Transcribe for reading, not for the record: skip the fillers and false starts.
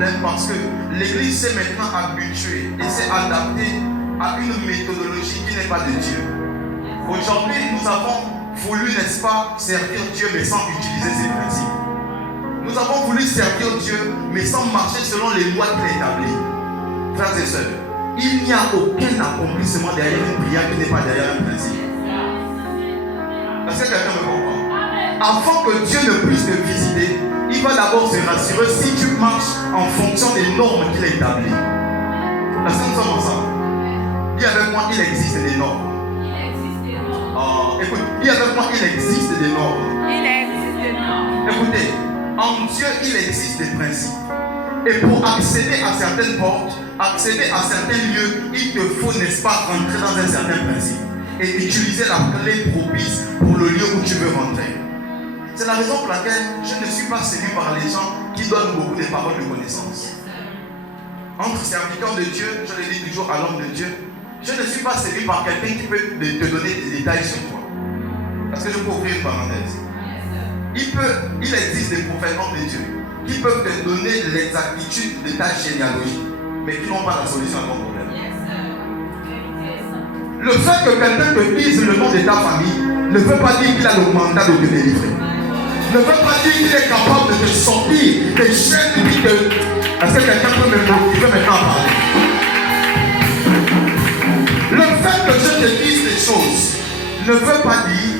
problème parce que l'Église s'est maintenant habituée et s'est adaptée à une méthodologie qui n'est pas de Dieu. Aujourd'hui, nous avons voulu, n'est-ce pas, servir Dieu mais sans utiliser ses principes. Nous avons voulu servir Dieu mais sans marcher selon les lois qu'il a établies. Frères et sœurs, il n'y a aucun accomplissement derrière une prière qui n'est pas derrière un principe. Est-ce que quelqu'un me comprend? Avant que Dieu ne puisse te visiter, il va d'abord se rassurer si tu marches en fonction des normes qu'il a établies. Est-ce que nous sommes ensemble? Dis avec moi, il existe des normes. Écoute, dis avec moi, il existe des normes. Il existe des normes. Écoutez, en Dieu, il existe des principes. Et pour accéder à certaines portes, accéder à certains lieux, il te faut, n'est-ce pas, rentrer dans un certain principe et utiliser la clé propice pour le lieu où tu veux rentrer. C'est la raison pour laquelle je ne suis pas séduit par les gens qui donnent beaucoup de paroles de connaissance. Entre serviteurs de Dieu, je le dis toujours à l'homme de Dieu, je ne suis pas séduit par quelqu'un qui peut te donner des détails sur toi. Parce que je peux ouvrir une parenthèse. Il existe des prophètes hommes de Dieu qui peuvent te donner l'exactitude de ta généalogie, mais qui n'ont pas la solution à ton problème. Le fait que quelqu'un te dise le nom de ta famille ne veut pas dire qu'il a le mandat de te délivrer. Ne veut pas dire qu'il est capable de te sortir des chaînes qui te... Est-ce que quelqu'un peut me motiver maintenant à parler? Le fait que je te dise des choses ne veut pas dire